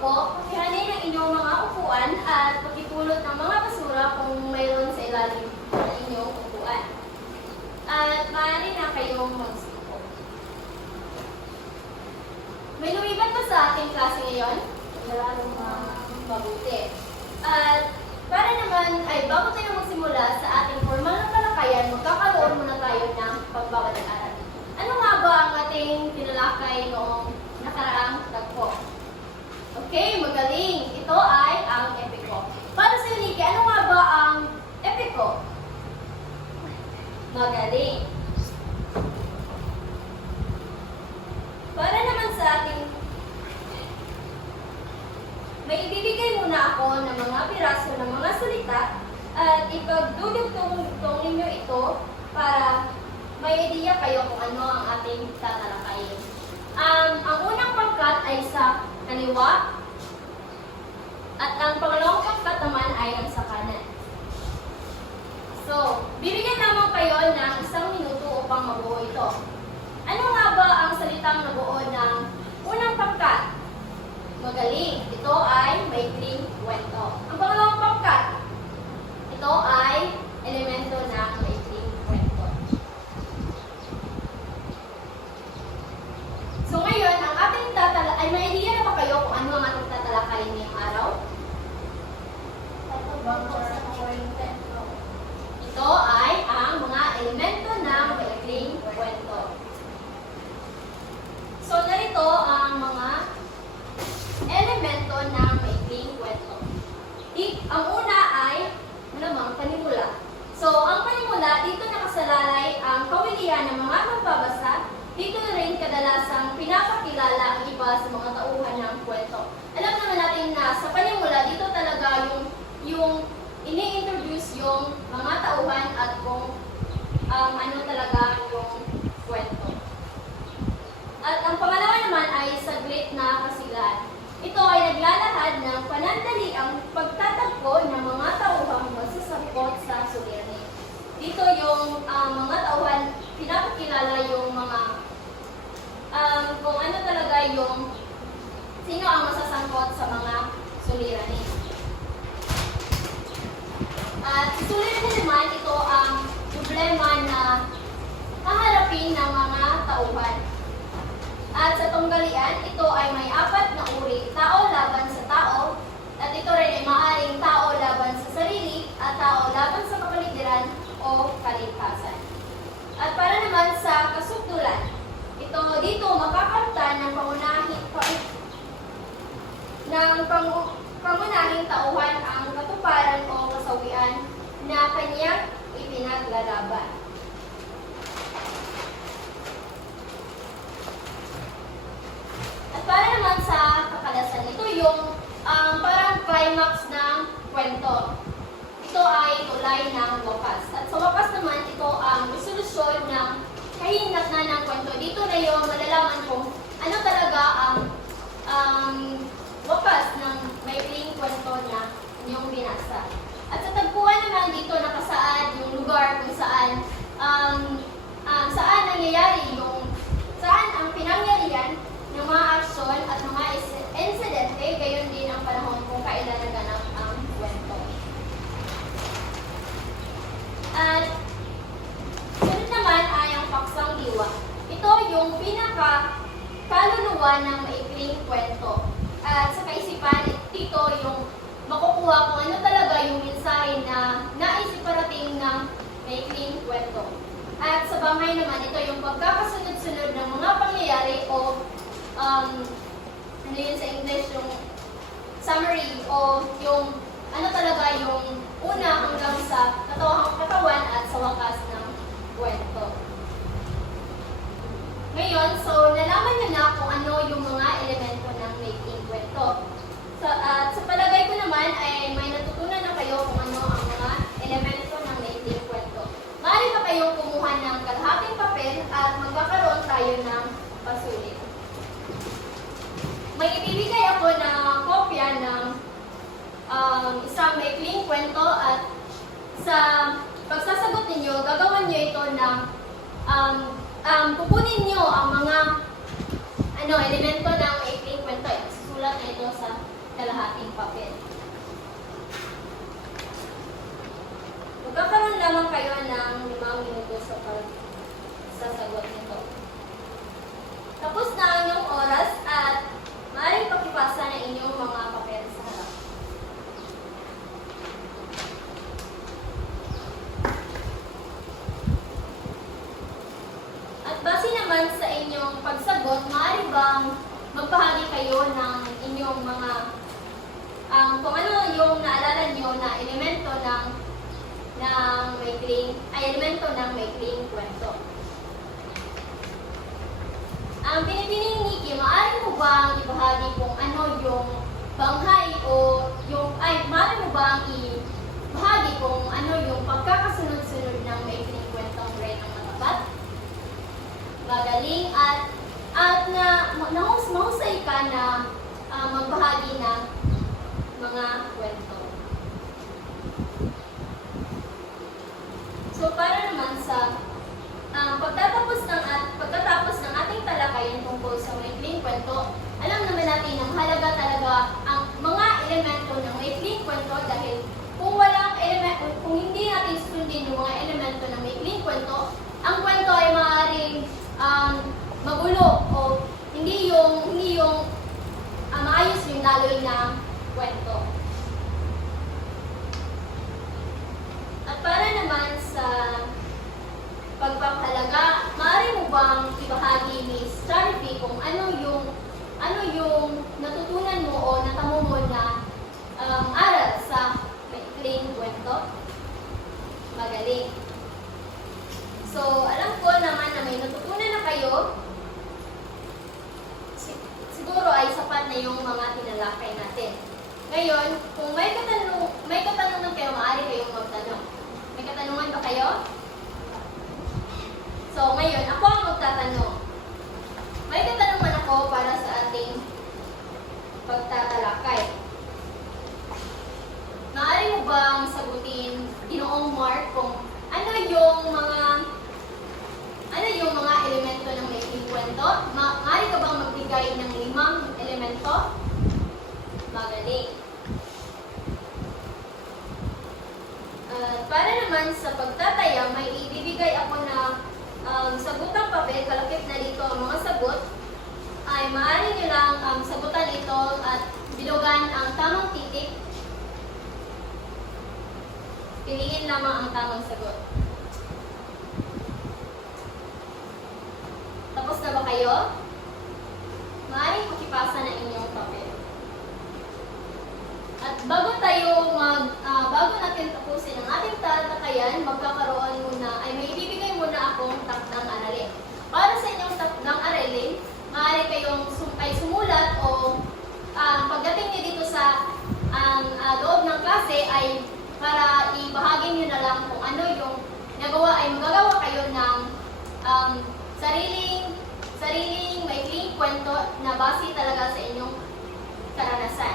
po, pakihanin ang inyong mga upuan at pakipulot ng mga basura kung mayroon sa ilalim ng inyong upuan. At maaari na kayong magsuko. May lumiban ba sa ating klase ngayon? Maraming mabuti. At para naman ay bago tayo magsimula sa ating formal na talakayan, magkakaroon muna tayo ng pagbabalik-aral. Ano nga ba ang ating tinalakay noong nakaraang tagpo? Okay, magaling. Ito ay ang epiko. Para sa Nikki, ano nga ba ang epiko? Magaling. Para naman sa ating may ibibigay muna ako ng mga piraso ng mga salita at ipagdudugtong ninyo ito para may idea kayo kung ano ang ating tatalakayin. Ang unang pangkat ay sa kaliwa at ang pangalawang pangkat naman ay sa kanan. So, bibigyan naman kayo ng 1 minuto upang mabuo ito. Ano nga ba ang salitang nabuo ng unang pangkat? Magaling. Ito ay maikling kwento. Ang pangalawang pangkat, ito ay elemento ng maikling kwento. So ngayon, ang ating ay may idea na ba kayo kung ano ang ating tatalakayin ngayong araw? Ito ay ang mga elemento ng maikling kwento. So narito ang mga elemento ng maikling kwento. Ang una ay malamang panimula. So, ang panimula, dito nakasalalay ang kawilihan ng mga magbabasa. Dito rin kadalasang pinapakilala ang iba sa mga tauhan ng kwento. Alam naman natin na sa panimula, dito talaga yung ini-introduce yung mga tauhan at kung ano talaga yung kwento. At ang pangalawa naman ay saglit na kasigahan. Ito ay naglalahad ng panandaliang pagtatagpo ng mga tauhang magsasangkot sa suliranin. Dito yung mga tauhan, pinapakilala yung mga kung ano talaga yung sino ang masasangkot sa mga suliranin. At sa suliranin naman, ito ang problema na haharapin ng mga tauhan. At sa tunggalian, ito ay may 4 na uri, tao laban sa tao, at ito rin ay maaaring tao laban sa sarili at tao laban sa kapaligiran o kaligtasan. At para naman sa kasukdulan, ito dito makakamtan ng pangunahing tauhan ang katuparan o kasawian na kanyang ipinaglalaban. At para naman sa kakalasan, ito yung parang climax ng kwento. Ito ay tulay ng wakas. At sa wakas naman, ito ang resolusyon ng kahinatnan ng kwento. Dito na yung malalaman kung ano talaga ang wakas ng maikling kwento na inyong binasa. At sa tagpuan naman dito nakasaad yung lugar kung saan nangyayari saan ang pinangyarihan ng mga aksyon at mga insidente, gayon din ang panahon kung kailan naganap ang kwento. At sunod naman ay ang paksang diwa. Ito yung pinaka-kaluluwa ng maikling kwento. At sa kaisipan, ito yung makukuha kung ano talaga yung mensahe na nais iparating ng maikling kwento. At sa bangay naman, ito yung pagkakasunod-sunod ng mga pangyayari o ano yun sa English, yung summary o yung ano talaga yung una hanggang sa katawan at sa wakas ng kwento. Ngayon, so nalaman nyo na kung ano yung mga elemento ng making kwento. At sa palagay ko naman ay may natutunan na kayo kung ano ang mga elemento ng making kwento. Maaari pa kayong kumuha ng kalahating papel at magkakaroon tayo ng pasulit. May ibibigay ako na kopya ng isang maikling kwento at sa pagsasagot ninyo, gagawan nyo ito ng pupunin nyo ang mga elemento ng maikling kwento. Susulat na ito sa kalahating papel. Magkakaroon lamang kayo ng 5 minuto sa pagsasagot nito. Tapos na ang inyong oras at maaaring pakipasa na inyong mga papel sa harap. At base naman sa inyong pagsagot, maaari bang magbahagi kayo ng inyong mga kung ano yung naalala nyo na elemento ng maikling kwento. Ang pinipiling Nikki, maaari mo bang ibahagi kung ano yung banghay o maaari mo bang ibahagi kung ano yung pagkakasunod-sunod ng maikling kwentong Ren ang Matapat? Magaling at mahusay ka na magbahagi ng mga kwento. So para naman sa pagtatapos ng ating talakayan tungkol sa maikling kwento, alam naman natin na mahalaga talaga ang mga elemento ng maikling kwento dahil kung hindi natin sundin yung mga elemento ng maikling kwento, ang kwento ay maaaring magulo o hindi yung maayos yung daloy na kwento. At para naman sa pagpapahalaga, maaari mo bang ibahagi, Miss Charity, kung ano yung natutunan mo o natamo mo na aral sa maikling kwento? Magaling. So, alam ko naman na may natutunan na kayo. Siguro ay sapat na yung mga tinalakay natin. Ngayon, kung may katanungan kayo, maaari kayong magtanong. May katanungan ba kayo? So, ngayon, ako ang magtatanong. May katanungan ako para sa ating pagtatalakay. Maaari mo bang sagutin, Ginoong Mark, kung ano yung mga elemento ng maikling kwento? Maaari ka bang magbigay ng 5 elemento? Magaling. Para naman sa pagtataya, may ibibigay ako na sagutang papel, kalakip na dito ang mga sagot, ay maaari nyo lang sagutan ito at bilugan ang tamang titik. Piliin lamang ang tamang sagot. Tapos na ba kayo? Maaaring pakipasa na inyong papel. At bago natin tapusin ang ating talakayan, magkakaroon muna, ay may ibibigay muna akong takdang aralin. Para sa inyong takdang aralin, maaari kayong sumulat o pagdating niyo dito sa loob ng klase ay para ibahagi niyo na lang kung ano yung magagawa kayo ng sariling maikling kwento na base talaga sa inyong karanasan.